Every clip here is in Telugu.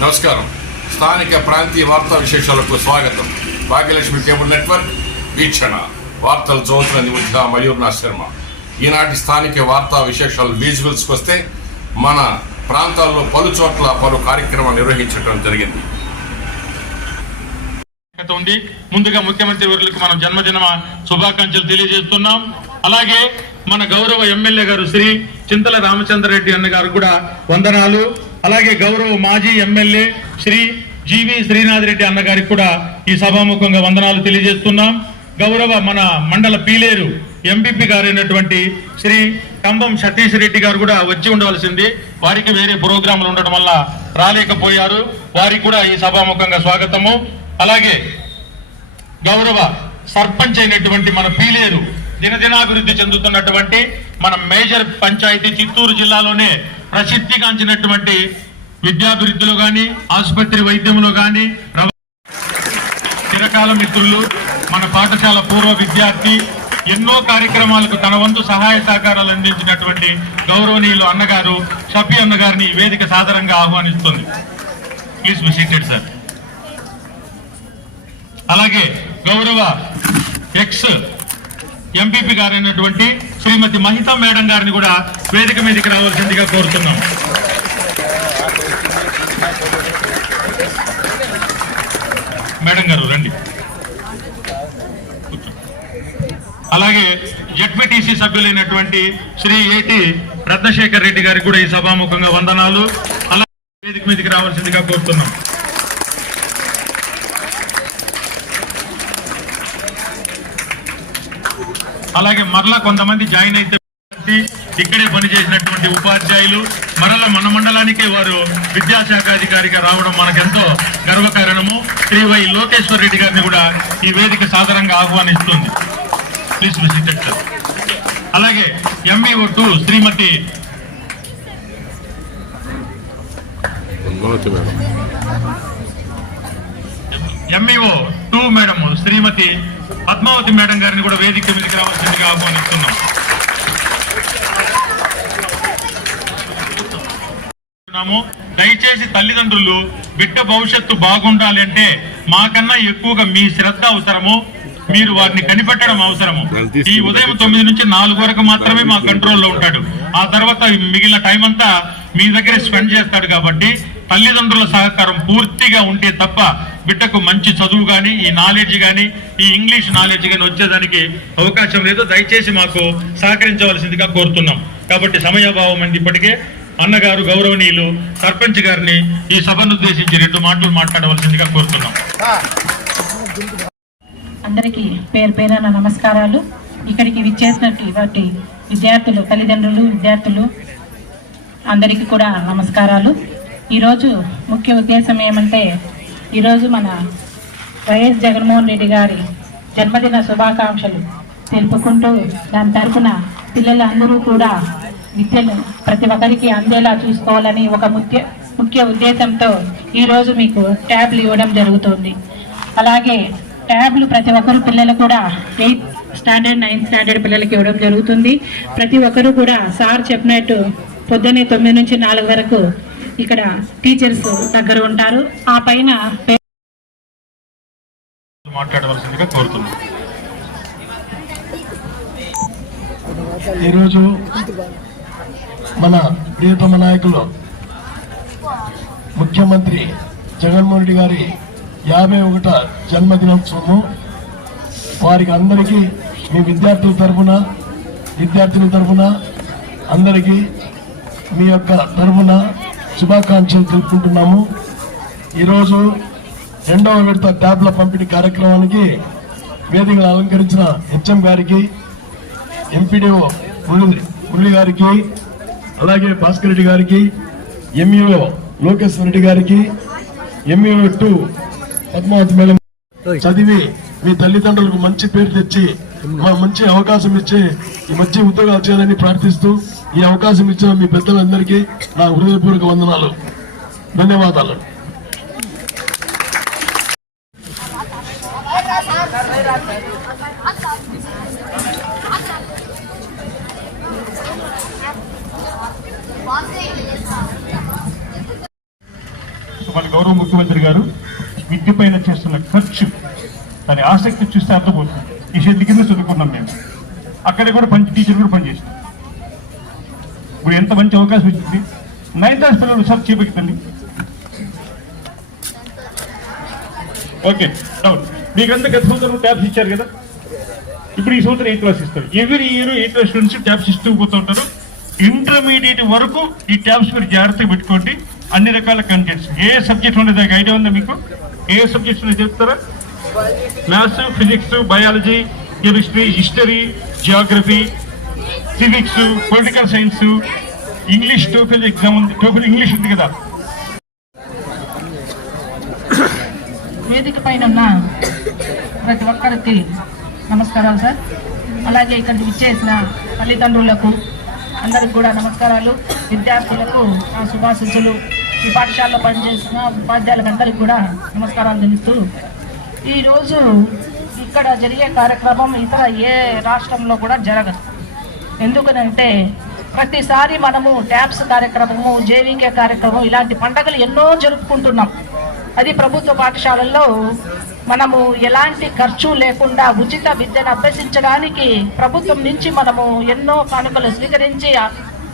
నమస్కారం. స్థానిక ప్రాంతీయ వార్తా విశేషాలకు స్వాగతం. భాగ్యలక్ష్మి కేబుల్ నెట్వర్క్ వీక్షణ. వార్తలు చదువుతున్నది ఉచిత మయూర్నాథ్ శర్మ. ఈనాటి స్థానిక వార్తా విశేషాలు విజువల్స్కి వస్తే మన ప్రాంతాల్లో పలు చోట్ల పలు కార్యక్రమాలు నిర్వహించడం జరిగింది. ముందుగా ముఖ్యమంత్రి వర్యులకు మనం జన్మదిన శుభాకాంక్షలు తెలియజేస్తున్నాం. అలాగే మన గౌరవ ఎమ్మెల్యే గారు శ్రీ చింతల రామచంద్రరెడ్డి అన్న గారు కూడా వందనాలు. అలాగే గౌరవ మాజీ ఎమ్మెల్యే శ్రీ జీవి శ్రీనాథ్ రెడ్డి అన్న గారికి కూడా ఈ సభాముఖంగా వందనాలు తెలియజేస్తున్నాం. గౌరవ మన మండల పీలేరు ఎంపీపీ గారైనటువంటి శ్రీ కంబం సతీష్ రెడ్డి గారు కూడా వచ్చి ఉండవలసింది. వారికి వేరే ప్రోగ్రాంలు ఉండడం వల్ల రాలేకపోయారు. వారికి కూడా ఈ సభాముఖంగా స్వాగతము. అలాగే గౌరవ సర్పంచ్ అయినటువంటి మన పీలేరు దినదినాభివృద్ధి చెందుతున్నటువంటి మన మేజర్ పంచాయతీ చిత్తూరు జిల్లాలోనే ప్రసిద్ధిగాంచినటువంటి విద్యాభివృద్ధిలో కానీ ఆసుపత్రి వైద్యంలో కానీ చిరకాల మిత్రులు మన పాఠశాల పూర్వ విద్యార్థి ఎన్నో కార్యక్రమాలకు తన వంతు సహాయ సహకారాలు అందించినటువంటి గౌరవనీయులు అన్నగారు షఫీ అన్నగారిని వేదిక సాదరంగా ఆహ్వానిస్తుంది. Please be seated sir. అలాగే గౌరవ ఎక్స్ ఎంపీపీ గారైనటువంటి శ్రీమతి మహితా మేడం గారిని కూడా వేదిక మీదకి రావాల్సిందిగా కోరుతున్నాం. మేడం గారు రండి. అలాగే జెడ్పీటీసీ సభ్యులైనటువంటి శ్రీ ఏటి రత్నశేఖర్ రెడ్డి గారికి కూడా ఈ సభాముఖంగా వందనాలు. అలాగే వేదిక మీదకి రావాల్సిందిగా కోరుతున్నాం. అలాగే మరలా కొంతమంది జాయిన్ అయితే ఇక్కడే పనిచేసినటువంటి ఉపాధ్యాయులు మరలా మన మండలానికి వారు విద్యాశాఖ అధికారిగా రావడం మనకెంతో గర్వకారణము. శ్రీ వై లోకేశ్వర్ రెడ్డి గారిని కూడా ఈ వేదిక సాదరంగా ఆహ్వానిస్తుంది. Please visit sir. అలాగే MBO2 శ్రీమతి MBO2 మేడం శ్రీమతి పద్మావతి మేడం గారిని కూడా వేదిక మీదకి రావాల్సిందిగా ఆహ్వానిస్తున్నాం. దయచేసి తల్లిదండ్రులు బిడ్డ భవిష్యత్తు బాగుండాలి అంటే మాకన్నా ఎక్కువగా మీ శ్రద్ధ అవసరము. మీరు వారిని కనిపెట్టడం అవసరము. ఈ ఉదయం 9 నుంచి 4 వరకు మాత్రమే మా కంట్రోల్లో ఉంటాడు. ఆ తర్వాత మిగిలిన టైం అంతా మీ దగ్గరే స్పెండ్ చేస్తాడు. కాబట్టి తల్లిదండ్రుల సహకారం పూర్తిగా ఉంటే తప్ప బిడ్డకు మంచి చదువు కానీ ఈ నాలెడ్జ్ కానీ ఈ ఇంగ్లీష్ నాలెడ్జ్ కానీ వచ్చేదానికి అవకాశం లేదు. దయచేసి మాకు సహకరించవలసిందిగా కోరుతున్నాం. కాబట్టి సమయాభావం అండి. ఇప్పటికే అన్నగారు గౌరవనీయులు సర్పంచ్ గారిని ఈ సభను ఉద్దేశించి 2 మాటలు మాట్లాడవలసిందిగా కోరుతున్నాం. అందరికీ పేరు పేరున నమస్కారాలు. ఇక్కడికి విచ్చేసినటువంటి విద్యార్థులు తల్లిదండ్రులు విద్యార్థులు అందరికీ కూడా నమస్కారాలు. ఈరోజు ముఖ్య ఉద్దేశం ఏమంటే ఈరోజు మన వైఎస్ జగన్మోహన్ రెడ్డి గారి జన్మదిన శుభాకాంక్షలు తెలుపుకుంటూ దాని తరఫున పిల్లలందరూ కూడా విద్యను ప్రతి ఒక్కరికి అందేలా చూసుకోవాలని ఒక ముఖ్య ఉద్దేశంతో ఈరోజు మీకు ట్యాబ్లు ఇవ్వడం జరుగుతుంది. అలాగే ట్యాబ్లు ప్రతి ఒక్కరు పిల్లలు కూడా 8th స్టాండర్డ్ 9th స్టాండర్డ్ పిల్లలకి ఇవ్వడం జరుగుతుంది. ప్రతి ఒక్కరు కూడా సార్ చెప్పినట్టు పొద్దున్నే 9 నుంచి 4 వరకు ఇక్కడ టీచర్స్ దగ్గర ఉంటారు. ఆ పైన మాట్లాడవలసిందిగా కోరుతున్నాం. ఈరోజు మన ప్రియతమ నాయకులు ముఖ్యమంత్రి జగన్మోహన్ రెడ్డి గారి 51వ జన్మదినోత్సవము. వారికి అందరికీ మీ విద్యార్థుల తరఫున అందరికీ మీ యొక్క తరఫున శుభాకాంక్షలు తెలుపుకుంటున్నాము. ఈరోజు 2వ విడత ట్యాబ్ల పంపిణీ కార్యక్రమానికి వేదికను అలంకరించిన HM గారికి, ఎంపీడీఓ మురళి గారికి, అలాగే భాస్కర్ రెడ్డి గారికి, MUO లోకేశ్వర్ రెడ్డి గారికి, MUO2 పద్మావతి మేడం చదివి మీ తల్లిదండ్రులకు మంచి పేరు తెచ్చి మంచి అవకాశం ఇచ్చి ఈ మంచి ఉద్యోగాలు చేయాలని ప్రార్థిస్తూ ఈ అవకాశం ఇచ్చిన మీ పెద్దలందరికీ నా హృదయపూర్వక వందనాలు, ధన్యవాదాలు. ముఖ్యమంత్రి గారు విద్య పైన చేస్తున్న ఖర్చు, దాని ఆసక్తి చూస్తే అర్థమవుతుంది. ఈ షెడ్ కింద చదువుకున్నాం మేము, అక్కడే కూడా టీచర్ కూడా పనిచేస్తాం. ఇప్పుడు ఎంత మంచి అవకాశం వచ్చింది. 9th క్లాస్ పిల్లలు సార్ చేపెట్టండి. Okay doubt. మీకంతా గత సంవత్సరం ట్యాబ్స్ ఇచ్చారు కదా, ఇప్పుడు ఈ సంవత్సరం 8th క్లాస్ ఇస్తారు. Every year 8th class students tabs ఇస్తూ పోతూ ఉంటారు. ఇంటర్మీడియట్ వరకు ఈ ట్యాబ్స్ మీరు జాగ్రత్తగా పెట్టుకోండి. అన్ని రకాల కంటెంట్స్, ఏ సబ్జెక్ట్ ఉండేది దానికి ఐడియా ఉందా మీకు? ఏ సబ్జెక్ట్స్ ఉన్నాయి చెప్తారా? Maths, physics, biology, chemistry, history, Geography, civics, political science, English TOEFL exam ఉంది. టోఫెల్ ఇంగ్లీష్ ఉంది కదా. వేదిక పైన ఉన్న ప్రతి ఒక్కరికి నమస్కారాలు సార్. అలాగే ఇక్కడికి విచ్చేసిన తల్లిదండ్రులకు అందరికి కూడా నమస్కారాలు. విద్యార్థులకు నా శుభాశీస్సులు. ఈ పాఠశాలలో పనిచేసిన ఉపాధ్యాయులకు అందరికి కూడా నమస్కారాలు తెలుస్తూ, ఈరోజు ఇక్కడ జరిగే కార్యక్రమం ఇతర ఏ రాష్ట్రంలో కూడా జరగదు. ఎందుకనంటే ప్రతిసారి మనము ట్యాబ్స్ కార్యక్రమము, జేవీకే కార్యక్రమం, ఇలాంటి పండుగలు ఎన్నో జరుపుకుంటున్నాం. అది ప్రభుత్వ పాఠశాలల్లో మనము ఎలాంటి ఖర్చు లేకుండా ఉచిత విద్యను అభ్యసించడానికి ప్రభుత్వం నుంచి మనము ఎన్నో కానుకలు స్వీకరించి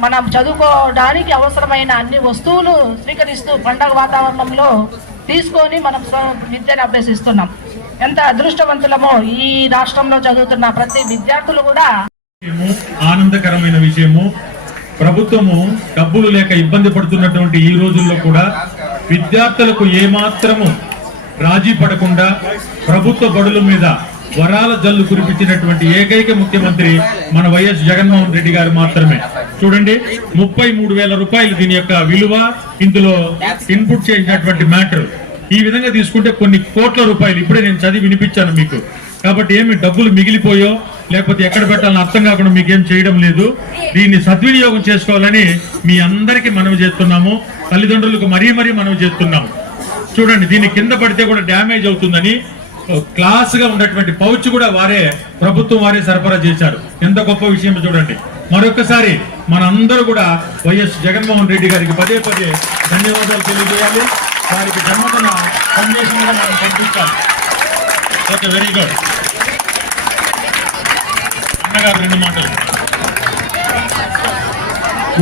మనం చదువుకోవడానికి అవసరమైన అన్ని వస్తువులు స్వీకరిస్తూ పండగ వాతావరణంలో తీసుకొని మనం విద్యను అభ్యసిస్తున్నాం. ఎంత అదృష్టవంతులమో ఈ రాష్ట్రంలో చదువుతున్న ప్రతి విద్యార్థులు కూడా. ఆనందకరమైన విషయము, ప్రభుత్వము డబ్బులు లేక ఇబ్బంది పడుతున్నటువంటి ఈ రోజుల్లో కూడా విద్యార్థులకు ఏమాత్రము రాజీ పడకుండా ప్రభుత్వ బడుల మీద వరాల జల్లు కురిపించినటువంటి ఏకైక ముఖ్యమంత్రి మన వైఎస్ జగన్మోహన్ రెడ్డి గారు మాత్రమే. చూడండి, 33,000 రూపాయలు దీని యొక్క విలువ. ఇందులో ఇన్పుట్ చేసినటువంటి మ్యాటర్ ఈ విధంగా తీసుకుంటే కొన్ని కోట్ల రూపాయలు. ఇప్పుడే నేను చదివి వినిపించాను మీకు. కాబట్టి ఏమి డబ్బులు మిగిలిపోయో లేకపోతే ఎక్కడ పెట్టాలని అర్థం కాకుండా మీకేం చేయడం లేదు. దీన్ని సద్వినియోగం చేసుకోవాలని మీ అందరికీ మనవి చేస్తున్నాము. తల్లిదండ్రులకు మరీ మనవి చేస్తున్నాము. చూడండి, దీని కింద పడితే కూడా డ్యామేజ్ అవుతుందని క్లాస్ గా ఉన్నటువంటి పౌచ్ కూడా ప్రభుత్వం వారే సరఫరా చేశారు. ఎంత గొప్ప విషయం చూడండి. మరొకసారి మనందరూ కూడా వైఎస్ జగన్మోహన్ రెడ్డి గారికి పదే ధన్యవాదాలు తెలియజేయాలి. వారికి జన్మదిన సందేశం కూడా మనం పంపించాలి. Okay, very good. అన్నగారు 2 మాటలు.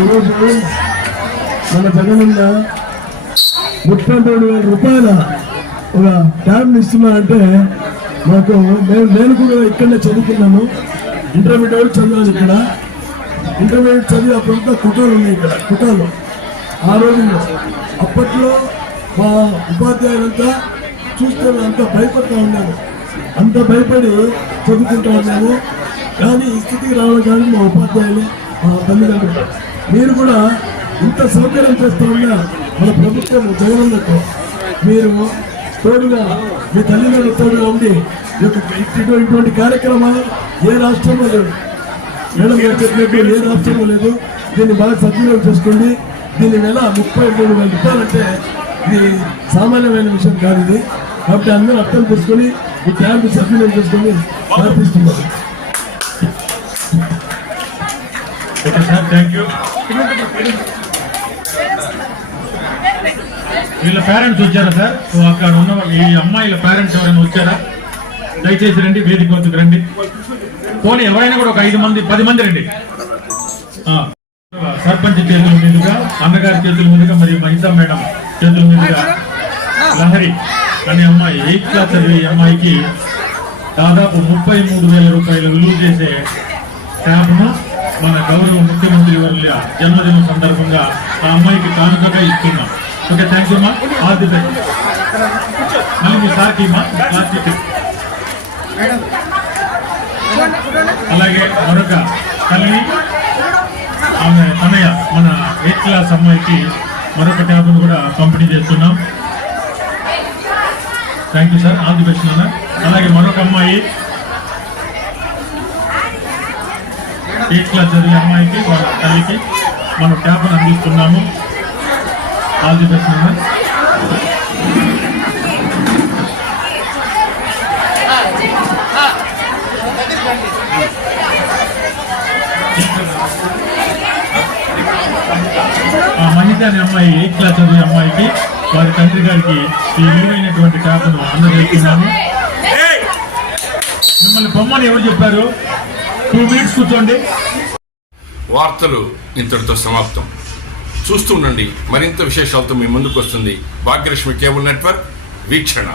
ఈరోజు మన జగనన్న 32,000 రూపాయల ఒక ట్యాబ్ ఇస్తున్నారంటే మాకు నేను కూడా ఇక్కడనే చదువుకున్నాను. ఇంటర్మీడియట్ చదివాను ఇక్కడ. ఇంటర్మీడియట్ చదివి అప్పుడంతా కుటాలు ఉన్నాయి ఇక్కడ, కుటాలు. ఆ రోజుల్లో అప్పట్లో మా ఉపాధ్యాయులంతా చూస్తే అంతా భయపడతా ఉన్నాము. అంత భయపడి చదువుకుంటా ఉన్నాము. కానీ ఈ స్థితికి రావడం కానీ మా ఉపాధ్యాయులు, మా తల్లిదండ్రులు. మీరు కూడా ఇంత సౌకర్యం చేస్తూ ఉన్నా మన ప్రభుత్వం జగనన్నకు మీరు తోడుగా, మీ తల్లిదండ్రులు తోడుగా ఉండి ఇటువంటి కార్యక్రమాలు ఏ రాష్ట్రంలో లేవు. మేడం గారు చెప్పినట్టు ఏ రాష్ట్రంలో లేదు. దీన్ని బాగా సద్వినియోగం చేసుకోండి. దీని నెల 33,000 రూపాయలంటే ఇది సామాన్యమైన విషయం కాదు ఇది. కాబట్టి అందరూ అర్థం చేసుకొని ఈ ట్యాబ్ సద్వినియోగం చేసుకొని ప్రార్థిస్తున్నారు. వీళ్ళ పేరెంట్స్ వచ్చారా సార్? అక్కడ ఉన్న ఈ అమ్మాయిల పేరెంట్స్ ఎవరైనా వచ్చారా? దయచేసి రండి, వేదిక వద్దకు రండి. పోనీ ఎవరైనా కూడా ఒక 5 మంది 10 మంది రండి. సర్పంచ్ చేతుల మీదుగా, అన్నగారి చేతుల మీదుగా, మరియు మహిళా మేడం చేతుల మీదుగా లహరి అనే అమ్మాయి 8th క్లాస్ చదివే అమ్మాయికి దాదాపు 33,000 రూపాయలు విలువ చేసే ట్యాబ్ను మన గౌరవ ముఖ్యమంత్రి వర్ల జన్మదినం సందర్భంగా ఆ అమ్మాయికి కానుకగా ఇస్తున్నాం. ఓకే, థ్యాంక్ యూ అమ్మా. All the best. మళ్ళీ మీ సార్కి మా క్లాస్ టీచర్. అలాగే మరొక తల్లి, ఆమె అన్నయ్య మన 8th క్లాస్ అమ్మాయికి మరొక ట్యాబ్ను కూడా పంపిణీ చేస్తున్నాం. Thank you sir, all the best నాన్న. అలాగే మరొక అమ్మాయి 8th క్లాస్ చదివే అమ్మాయికి, వాళ్ళ తల్లికి మనం ట్యాబ్ను అందిస్తున్నాము. ఆల్ ది బెస్ట్ నాన్న. మహిళ అనే అమ్మాయి 8th క్లాస్ చదివే అమ్మాయికి వారి తండ్రి గారికి ఈ విలువైనటువంటి ట్యాబ్ను అందజేస్తున్నాము. మిమ్మల్ని బొమ్మని ఎవరు చెప్పారు? 2 minutes కూర్చోండి. వార్తలు ఇంతటితో సమాప్తం. చూస్తూ ఉండండి, మరింత విశేషాలతో మీ ముందుకు వస్తుంది భాగ్యలక్ష్మి కేబుల్ నెట్వర్క్ వీక్షణ.